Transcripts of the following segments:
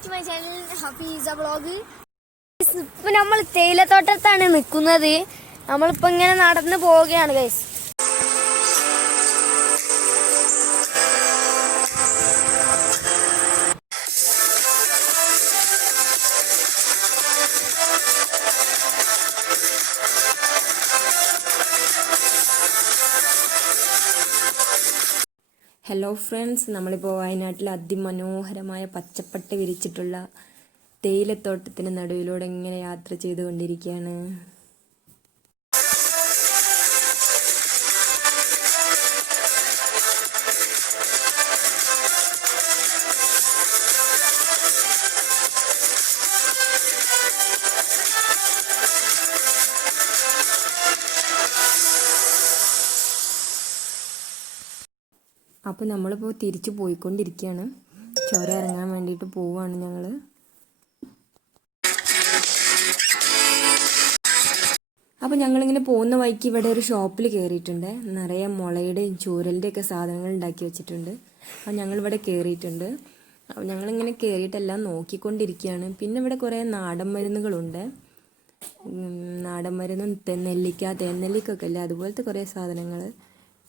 Back to my channel Hafi Hisa vlog. ഇപ്പം നമ്മൾ തേയിലത്തോട്ടത്താണ് നിൽക്കുന്നത്. നമ്മളിപ്പോൾ ഇങ്ങനെ നടന്ന് പോവുകയാണ് ഗൈസ്. ഹലോ ഫ്രണ്ട്സ്, നമ്മളിപ്പോൾ വയനാട്ടിൽ അതിമനോഹരമായ പച്ചപ്പട്ട വിരിച്ചിട്ടുള്ള തേയിലത്തോട്ടത്തിന് നടുവിലൂടെ ഇങ്ങനെ യാത്ര ചെയ്തുകൊണ്ടിരിക്കുകയാണ്. അപ്പോൾ നമ്മളിപ്പോൾ തിരിച്ചു പോയിക്കൊണ്ടിരിക്കുകയാണ്. ചുരം ഇറങ്ങാൻ വേണ്ടിയിട്ട് പോവുകയാണ് ഞങ്ങൾ. അപ്പോൾ ഞങ്ങളിങ്ങനെ പോകുന്ന വഴിക്ക് ഇവിടെ ഒരു ഷോപ്പിൽ കയറിയിട്ടുണ്ട്. നിറയെ മുളയുടെയും ചൂരലിൻ്റെയൊക്കെ സാധനങ്ങൾ ഉണ്ടാക്കി വെച്ചിട്ടുണ്ട്. അപ്പോൾ ഞങ്ങളിവിടെ കയറിയിട്ടുണ്ട്. അപ്പോൾ ഞങ്ങളിങ്ങനെ കയറിയിട്ടെല്ലാം നോക്കിക്കൊണ്ടിരിക്കുകയാണ്. പിന്നെ ഇവിടെ കുറേ നാടൻ മരുന്നുകളുണ്ട്. നാടൻ മരുന്നും തേനെല്ലിക്കൊക്കെ അല്ലേ, അതുപോലത്തെ കുറേ സാധനങ്ങൾ.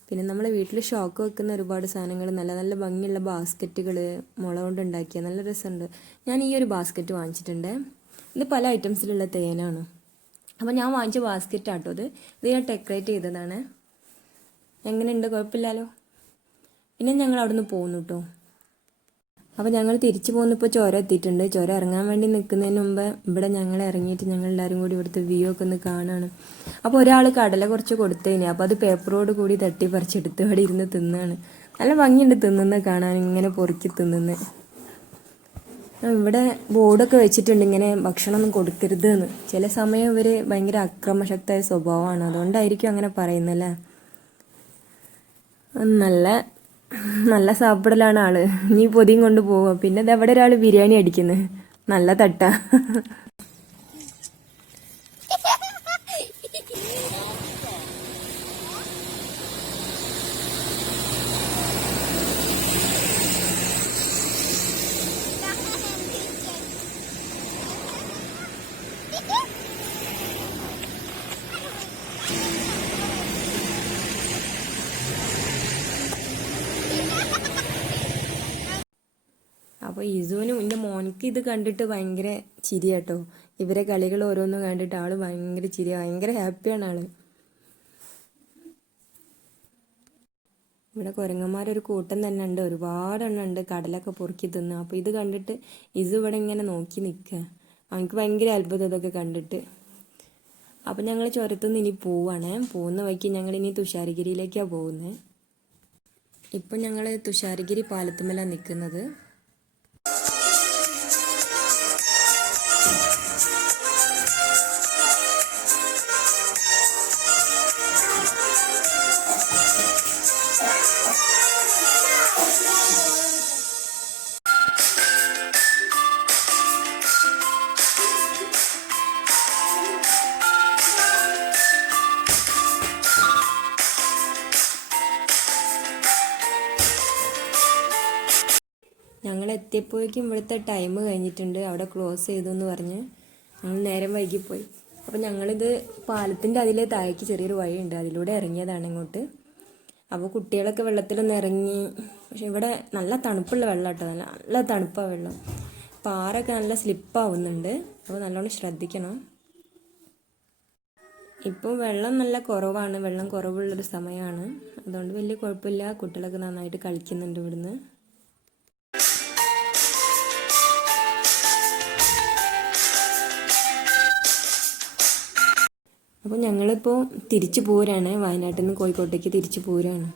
പിന്നെ നമ്മളെ വീട്ടിൽ ഷോക്ക് വെക്കുന്ന ഒരുപാട് സാധനങ്ങൾ, നല്ല നല്ല ഭംഗിയുള്ള ബാസ്ക്കറ്റുകൾ മുള കൊണ്ട് ഉണ്ടാക്കിയ നല്ല രസമുണ്ട്. ഞാൻ ഈ ഒരു ബാസ്ക്കറ്റ് വാങ്ങിച്ചിട്ടുണ്ട്. ഇത് പല ഐറ്റംസിലുള്ള തേനാണ്. അപ്പോൾ ഞാൻ വാങ്ങിച്ച ബാസ്ക്കറ്റ് ആട്ടോ ഇത് ഞാൻ ഡെക്കറേറ്റ് ചെയ്തതാണ്. എങ്ങനെയുണ്ട്? കുഴപ്പമില്ലല്ലോ. പിന്നെ ഞങ്ങൾ അവിടെ നിന്ന് പോകുന്നു കേട്ടോ. അപ്പോൾ ഞങ്ങൾ തിരിച്ചു പോകുന്നപ്പോൾ ചുരം എത്തിയിട്ടുണ്ട്. ചുരം ഇറങ്ങാൻ വേണ്ടി നിൽക്കുന്നതിന് മുമ്പ് ഇവിടെ ഞങ്ങൾ ഇറങ്ങിയിട്ട് ഞങ്ങൾ എല്ലാവരും കൂടി ഇവിടുത്തെ വ്യൂ ഒക്കെ ഒന്ന് കാണുകയാണ്. അപ്പോൾ ഒരാൾ കടല കുറച്ച് കൊടുത്തതിന്, അപ്പോൾ അത് പേപ്പറോട് കൂടി തട്ടി പറിച്ചെടുത്ത് അവിടെ ഇരുന്ന് തിന്നാണ്. നല്ല ഭംഗിയുണ്ട് തിന്നുന്ന കാണാൻ, ഇങ്ങനെ പൊറുക്കി തിന്നുന്ന. ഇവിടെ ബോർഡൊക്കെ വെച്ചിട്ടുണ്ട് ഇങ്ങനെ ഭക്ഷണമൊന്നും കൊടുക്കരുത് എന്ന്. ചില സമയം ഇവർ ഭയങ്കര അക്രമശക്തമായ സ്വഭാവമാണ്, അതുകൊണ്ടായിരിക്കും അങ്ങനെ പറയുന്നല്ലേ. നല്ല സാപ്പിടലാണ് ആള്. നീ പൊതിയും കൊണ്ട് പോവുക. പിന്നെ ഇതെവിടെ ഒരാൾ ബിരിയാണി അടിക്കുന്നത്, നല്ല തട്ട. അപ്പോൾ ഇസുവിനും എൻ്റെ മോനിക്ക് ഇത് കണ്ടിട്ട് ഭയങ്കര ചിരിയാട്ടോ. ഇവരെ കളികൾ ഓരോന്നും കണ്ടിട്ട് ആള് ഭയങ്കര ചിരിയ, ഭയങ്കര ഹാപ്പിയാണ് ആള്. ഇവിടെ കുരങ്ങന്മാരൊരു കൂട്ടം തന്നെ ഉണ്ട്, ഒരുപാടെണ്ണം ഉണ്ട് കടലൊക്കെ പൊറുക്കി തിന്ന്. അപ്പോൾ ഇത് കണ്ടിട്ട് ഇസു ഇവിടെ ഇങ്ങനെ നോക്കി നിൽക്കുക. അവനക്ക് ഭയങ്കര അത്ഭുതം ഇതൊക്കെ കണ്ടിട്ട്. അപ്പം ഞങ്ങൾ ചുരത്തുനിന്ന് ഇനി പോവാണ്. പോകുന്ന വഴിക്ക് ഞങ്ങൾ ഇനി തുഷാരഗിരിയിലേക്കാണ് പോകുന്നത്. ഇപ്പം ഞങ്ങൾ തുഷാരഗിരി പാലത്തുമ്മലാണ് നിൽക്കുന്നത്. ഞങ്ങൾ എത്തിയപ്പോഴേക്കും ഇവിടുത്തെ ടൈം കഴിഞ്ഞിട്ടുണ്ട്, അവിടെ ക്ലോസ് ചെയ്തു എന്ന് പറഞ്ഞ് ഞങ്ങൾ നേരം വൈകിപ്പോയി. അപ്പോൾ ഞങ്ങളിത് പാലത്തിൻ്റെ അതിലെ താഴേക്ക് ചെറിയൊരു വഴിയുണ്ട്, അതിലൂടെ ഇറങ്ങിയതാണ് ഇങ്ങോട്ട്. അപ്പോൾ കുട്ടികളൊക്കെ വെള്ളത്തിലൊന്ന് ഇറങ്ങി. പക്ഷെ ഇവിടെ നല്ല തണുപ്പുള്ള വെള്ളം കേട്ടോ, നല്ല തണുപ്പാണ് വെള്ളം. പാറൊക്കെ നല്ല സ്ലിപ്പാവുന്നുണ്ട്, അപ്പോൾ നല്ലോണം ശ്രദ്ധിക്കണം. ഇപ്പോൾ വെള്ളം നല്ല കുറവാണ്, വെള്ളം കുറവുള്ളൊരു സമയമാണ്, അതുകൊണ്ട് വലിയ കുഴപ്പമില്ല. കുട്ടികളൊക്കെ നന്നായിട്ട് കളിക്കുന്നുണ്ട് ഇവിടുന്ന്. അപ്പോൾ ഞങ്ങളിപ്പോൾ തിരിച്ചു പോരാണ്, വയനാട്ടിൽ നിന്ന് കോഴിക്കോട്ടേക്ക് തിരിച്ചു പോരാണ്.